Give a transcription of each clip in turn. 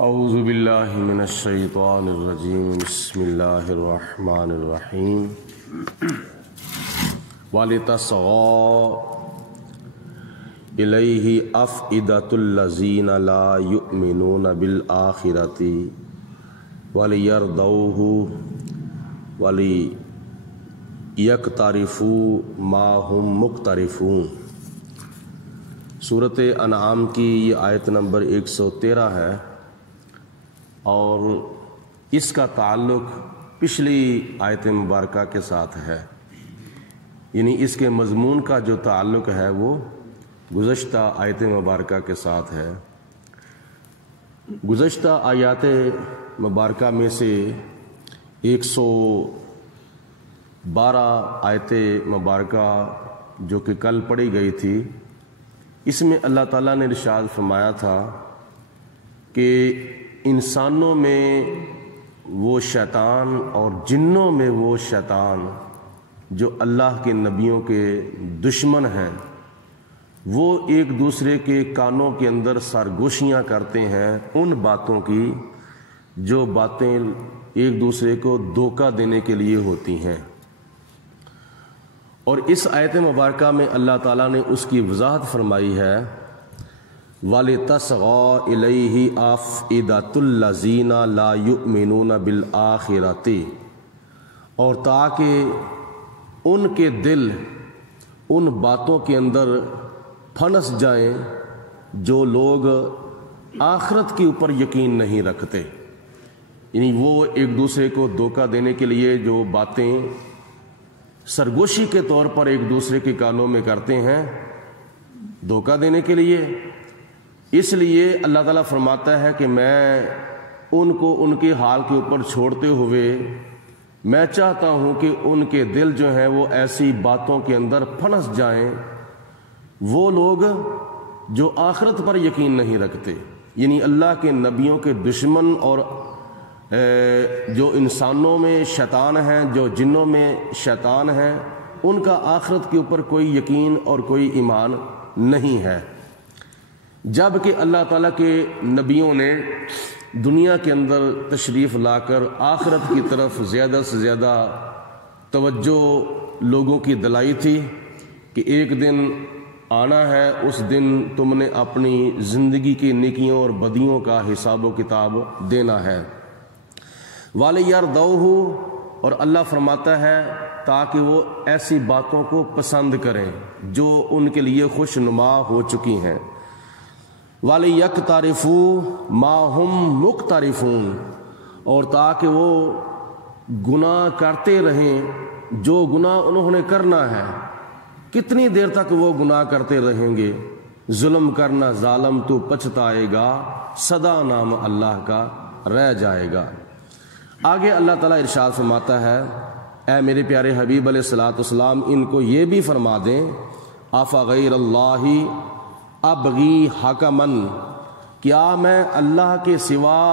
اعوذ باللہ من الشیطان الرجیم بسم اللہ الرحمن الرحیم وَلِتَصْغَىٰ إِلَيْهِ أَفْئِدَةُ الَّذِينَ لَا يُؤْمِنُونَ بِالْآخِرَةِ وَلِيَرْضَوْهُ وَلِيَقْتَرِفُوا مَا هُمْ مُقْتَرِفُونَ۔ سورۃ انعام کی یہ آیت نمبر 113 ہے اور اس کا تعلق پچھلی آیت مبارکہ کے ساتھ ہے، یعنی اس کے مضمون کا جو تعلق ہے وہ گزشتہ آیت مبارکہ کے ساتھ ہے۔ گزشتہ آیات مبارکہ میں سے 112 آیت مبارکہ جو کہ کل پڑھی گئی تھی، اس میں اللہ تعالیٰ نے ارشاد فرمایا تھا کہ انسانوں میں وہ شیطان اور جنوں میں وہ شیطان جو اللہ کے نبیوں کے دشمن ہیں، وہ ایک دوسرے کے کانوں کے اندر سرگوشیاں کرتے ہیں ان باتوں کی جو باتیں ایک دوسرے کو دھوکہ دینے کے لیے ہوتی ہیں۔ اور اس آیت مبارکہ میں اللہ تعالیٰ نے اس کی وضاحت فرمائی ہے، وَلِتَصْغَىٰ إِلَيْهِ أَفْئِدَةُ الَّذِينَ لَا يُؤْمِنُونَ بِالْآخِرَةِ، اور تاکہ ان کے دل ان باتوں کے اندر پھنس جائیں جو لوگ آخرت کے اوپر یقین نہیں رکھتے، یعنی وہ ایک دوسرے کو دھوکہ دینے کے لیے جو باتیں سرگوشی کے طور پر ایک دوسرے کے کانوں میں کرتے ہیں دھوکہ دینے کے لیے، اس لیے اللہ تعالیٰ فرماتا ہے کہ میں ان کو ان کے حال کے اوپر چھوڑتے ہوئے میں چاہتا ہوں کہ ان کے دل جو ہیں وہ ایسی باتوں کے اندر پھنس جائیں، وہ لوگ جو آخرت پر یقین نہیں رکھتے، یعنی اللہ کے نبیوں کے دشمن اور جو انسانوں میں شیطان ہیں، جو جنوں میں شیطان ہیں، ان کا آخرت کے اوپر کوئی یقین اور کوئی ایمان نہیں ہے۔ جب کہ اللہ تعالیٰ کے نبیوں نے دنیا کے اندر تشریف لا کر آخرت کی طرف زیادہ سے زیادہ توجہ لوگوں کی دلائی تھی کہ ایک دن آنا ہے، اس دن تم نے اپنی زندگی کی نیکیوں اور بدیوں کا حساب و کتاب دینا ہے۔ وَلِيَرْضَوْهُ، اور اللہ فرماتا ہے تاکہ وہ ایسی باتوں کو پسند کریں جو ان کے لیے خوش نما ہو چکی ہیں۔ وَلِيَقْتَرِفُوا مَا هُمْ مُقْتَرِفُونَ، اور تاکہ وہ گناہ کرتے رہیں جو گناہ انہوں نے کرنا ہے۔ کتنی دیر تک وہ گناہ کرتے رہیں گے؟ ظلم کرنا ظالم تو پچھتائے گا، صدا نام اللہ کا رہ جائے گا۔ آگے اللہ تعالیٰ ارشاد فرماتا ہے، اے میرے پیارے حبیب علیہ الصلوۃ والسلام، ان کو یہ بھی فرما دیں، أَفَغَيْرَ اللَّهِ أَبْغِي حَكَمًا، کیا میں اللہ کے سوا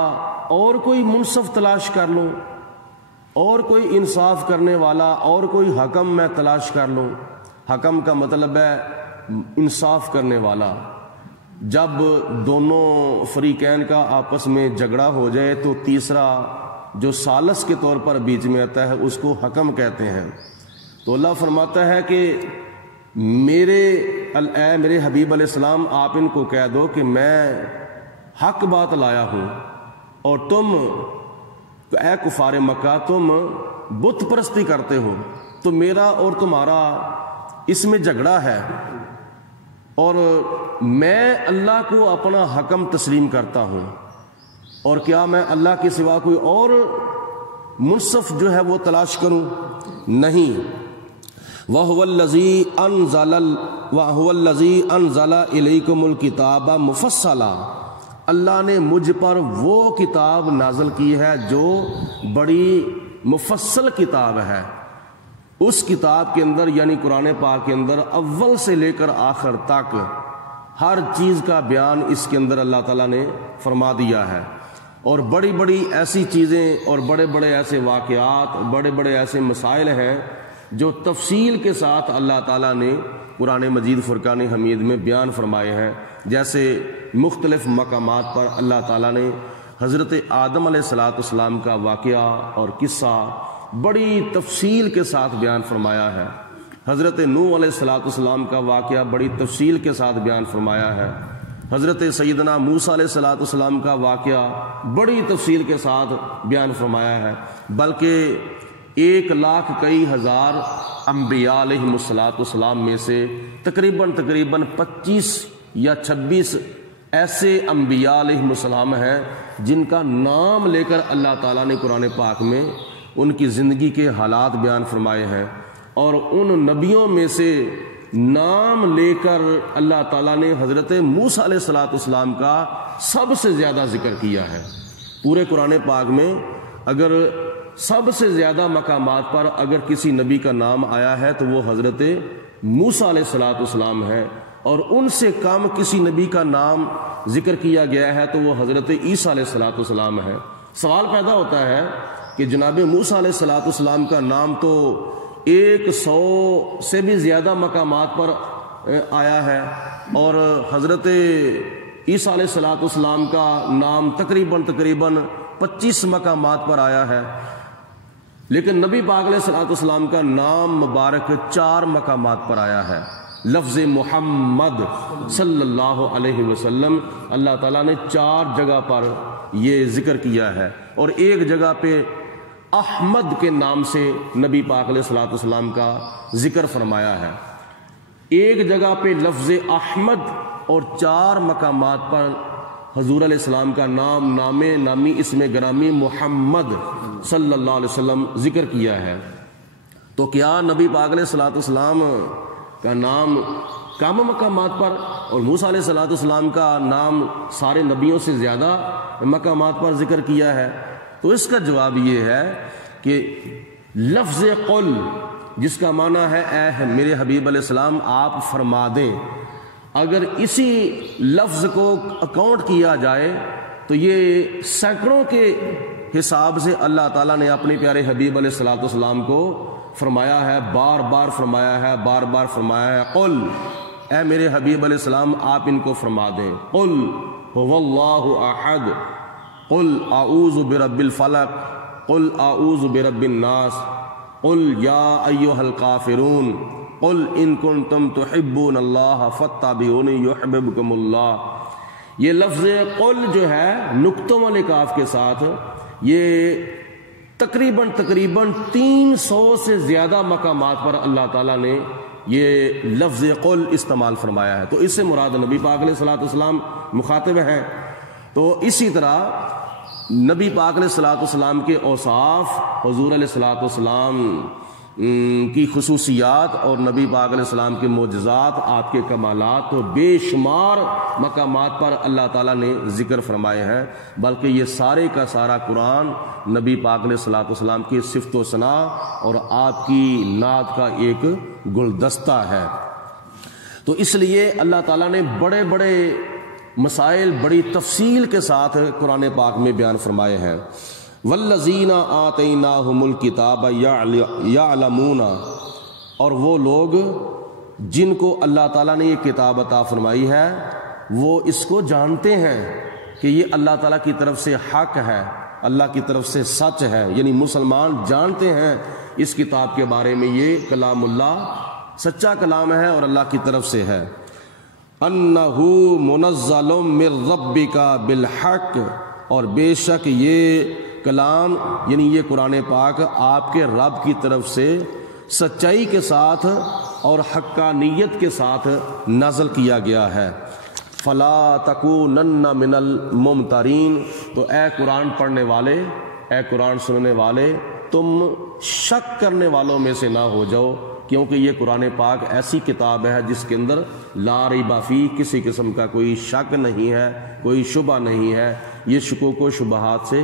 اور کوئی منصف تلاش کر لوں، اور کوئی انصاف کرنے والا اور کوئی حکم میں تلاش کر لوں؟ حکم کا مطلب ہے انصاف کرنے والا۔ جب دونوں فریقین کا آپس میں جھگڑا ہو جائے تو تیسرا جو ثالث کے طور پر بیچ میں آتا ہے اس کو حکم کہتے ہیں۔ تو اللہ فرماتا ہے کہ اے میرے حبیب علیہ السلام، آپ ان کو کہہ دو کہ میں حق بات لایا ہوں، اور تم اے کفار مکہ تم بت پرستی کرتے ہو، تو میرا اور تمہارا اس میں جھگڑا ہے، اور میں اللہ کو اپنا حکم تسلیم کرتا ہوں، اور کیا میں اللہ کے سوا کوئی اور منصف جو ہے وہ تلاش کروں؟ نہیں۔ وَهُوَ الَّذِي أَنزَلَ إِلَيْكُمُ الْكِتَابَ مُفَصَّلًا، اللہ نے مجھ پر وہ کتاب نازل کی ہے جو بڑی مفصل کتاب ہے۔ اس کتاب کے اندر یعنی قرآن پاک کے اندر اول سے لے کر آخر تک ہر چیز کا بیان اس کے اندر اللہ تعالیٰ نے فرما دیا ہے، اور بڑی بڑی ایسی چیزیں اور بڑے بڑے ایسے واقعات، بڑے بڑے ایسے مسائل ہیں جو تفصیل کے ساتھ اللہ تعالیٰ نے قرآن مجید فرقان حمید میں بیان فرمائے ہیں۔ جیسے مختلف مقامات پر اللہ تعالیٰ نے حضرت آدم علیہ السلام کا واقعہ اور قصہ بڑی تفصیل کے ساتھ بیان فرمایا ہے، حضرت نوح علیہ السلام کا واقعہ بڑی تفصیل کے ساتھ بیان فرمایا ہے، حضرت سیدنا موسیٰ علیہ السلام کا واقعہ بڑی تفصیل کے ساتھ بیان فرمایا ہے، بلکہ 1,00,000 انبیاء علیہ السلام میں سے تقریباً 25 یا 26 ایسے انبیاء علیہ السلام ہیں جن کا نام لے کر اللہ تعالیٰ نے قرآن پاک میں ان کی زندگی کے حالات بیان فرمائے ہیں، اور ان نبیوں میں سے نام لے کر اللہ تعالیٰ نے حضرت موسیٰ علیہ السلام کا سب سے زیادہ ذکر کیا ہے۔ پورے قرآن پاک میں اگر سب سے زیادہ مقامات پر اگر کسی نبی کا نام آیا ہے تو وہ حضرت موسیٰ علیہ السلام ہے، اور ان سے کم کسی نبی کا نام ذکر کیا گیا ہے تو وہ حضرت عیسیٰ علیہ السلام ہے۔ سوال پیدا ہوتا ہے کہ جناب موسیٰ علیہ السلام کا نام تو 100 سے بھی زیادہ مقامات پر آیا ہے، اور حضرت عیسیٰ علیہ السلام کا نام تقریباً 25 مقامات پر آیا ہے، لیکن نبی پاک علیہ السلام کا نام مبارک 4 مقامات پر آیا ہے۔ لفظ محمد صلی اللہ علیہ وسلم اللہ تعالیٰ نے 4 جگہ پر یہ ذکر کیا ہے، اور ایک جگہ پہ احمد کے نام سے نبی پاک علیہ السلام کا ذکر فرمایا ہے۔ ایک جگہ پہ لفظ احمد اور 4 مقامات پر حضور علیہ السلام کا نامی اسم گرامی محمد صلی اللہ علیہ وسلم ذکر کیا ہے۔ تو کیا نبی پاک علیہ السلام کا نام کم مقامات پر اور موسیٰ علیہ السلام کا نام سارے نبیوں سے زیادہ مقامات پر ذکر کیا ہے؟ تو اس کا جواب یہ ہے کہ لفظ قل، جس کا معنی ہے اے میرے حبیب علیہ السلام آپ فرما دیں، اگر اسی لفظ کو اکاؤنٹ کیا جائے تو یہ سینکڑوں کے حساب سے اللہ تعالیٰ نے اپنے پیارے حبیب علیہ السلام کو فرمایا ہے، بار بار فرمایا ہے قل، اے میرے حبیب علیہ السلام آپ ان کو فرما دیں، قل هو اللہ احد، قل اعوذ برب الفلق، قل اعوذ برب الناس، قل یا ایھا الکافرون، قل ان کنتم تحبون اللہ فاتبعونی یحببکم اللہ۔ یہ لفظ قل جو ہے نقطوں والے کاف کے ساتھ، یہ تقریباً 300 سے زیادہ مقامات پر اللہ تعالیٰ نے یہ لفظ قل استعمال فرمایا ہے، تو اس سے مراد نبی پاک علیہ السلام مخاطب ہیں۔ تو اسی طرح نبی پاک علیہ السلام کے اوصاف، حضور علیہ السلام کی خصوصیات اور نبی پاک علیہ السلام کے معجزات، آپ کے کمالات تو بے شمار مقامات پر اللہ تعالیٰ نے ذکر فرمائے ہیں، بلکہ یہ سارے کا سارا قرآن نبی پاک علیہ السلام کی صفت و ثنا اور آپ کی نعت کا ایک گلدستہ ہے۔ تو اس لیے اللہ تعالیٰ نے بڑے بڑے مسائل بڑی تفصیل کے ساتھ قرآن پاک میں بیان فرمائے ہیں۔ والذین آتیناہم الکتاب یعلمون، اور وہ لوگ جن کو اللہ تعالیٰ نے یہ کتاب عطا فرمائی ہے وہ اس کو جانتے ہیں کہ یہ اللہ تعالیٰ کی طرف سے حق ہے، اللہ کی طرف سے سچ ہے، یعنی مسلمان جانتے ہیں اس کتاب کے بارے میں یہ کلام اللہ سچا کلام ہے اور اللہ کی طرف سے ہے۔ انہ منزل من ربک بالحق، اور بے شک یہ کلام یعنی یہ قرآن پاک آپ کے رب کی طرف سے سچائی کے ساتھ اور حقانیت کے ساتھ نازل کیا گیا ہے۔ فلا تکونن من الممترین، تو اے قرآن پڑھنے والے، اے قرآن سننے والے، تم شک کرنے والوں میں سے نہ ہو جاؤ، کیونکہ یہ قرآن پاک ایسی کتاب ہے جس کے اندر لا ریب فیہ، کسی قسم کا کوئی شک نہیں ہے، کوئی شبہ نہیں ہے، یہ شکوک و شبہات سے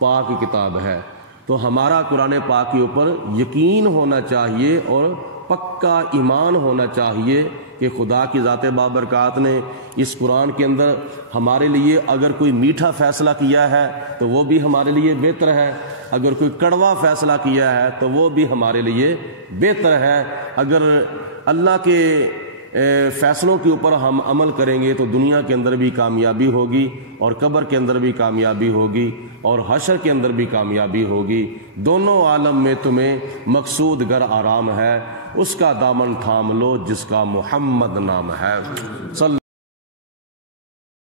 پاک کتاب ہے۔ تو ہمارا قرآن پاک کے اوپر یقین ہونا چاہیے اور پکا ایمان ہونا چاہیے کہ خدا کی ذات بابرکات نے اس قرآن کے اندر ہمارے لیے اگر کوئی میٹھا فیصلہ کیا ہے تو وہ بھی ہمارے لیے بہتر ہے، اگر کوئی کڑوا فیصلہ کیا ہے تو وہ بھی ہمارے لیے بہتر ہے، اگر اللہ کے فیصلوں کے اوپر ہم عمل کریں گے تو دنیا کے اندر بھی کامیابی ہوگی اور قبر کے اندر بھی کامیابی ہوگی اور حشر کے اندر بھی کامیابی ہوگی. دونوں عالم میں تمہیں مقصود گر آرام ہے، اس کا دامن تھام لو جس کا محمد نام ہے. صلی